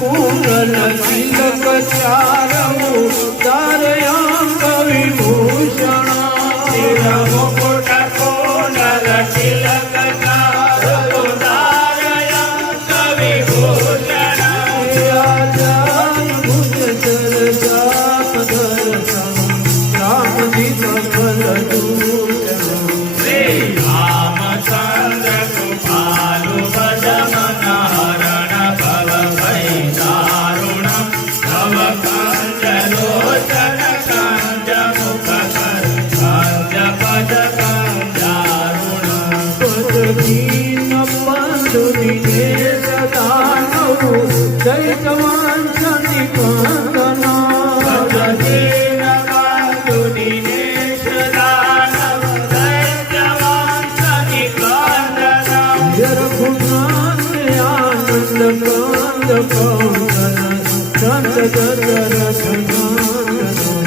कुंडल तिलक चारऊ तारयांग विभूषण मुकुट कुंडल तिलक चारऊ तारयांग विभूषण भुज जल जाप दर्शन राम जी सकल दूषण रामचंद्र कृपालु भज मन हरण भव भय दारुण भव कंज लोचन कंज मुख कर कंज पद कंजारुण दीन बंधु दिनेश दानव जय जवान शनि कंदना दीन बंधु दिनेश दानव जय जवान शनि कंदना रघुनाथ आनंद कांद कौंदन चंद दशरथ नंदन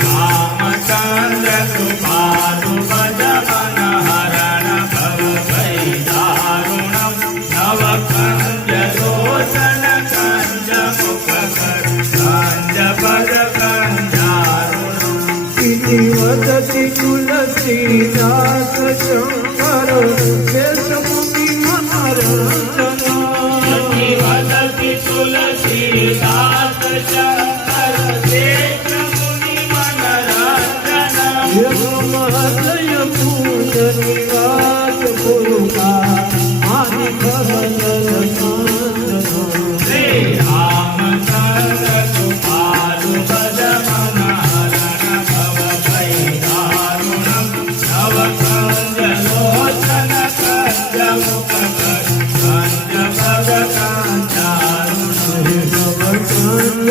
रामचंद्र कृपालु भज मन हरण भव भय दारुण नव कंज लोचन कंज मुख कर कंज पद कंजारुण इति वदति तुलसीदास शंकर शेष मुनि मनोरंजन वदति तुलसीदास शंकर शेष मुनि मनोरंजन महदय पूज निवास पुरुषा आदि भजन श्री रामचंद्र कृपालु भज मन हरण भव भय दारुण नव कंज लोचन कंज मुख कर कंज पद कंजारुण मुख कर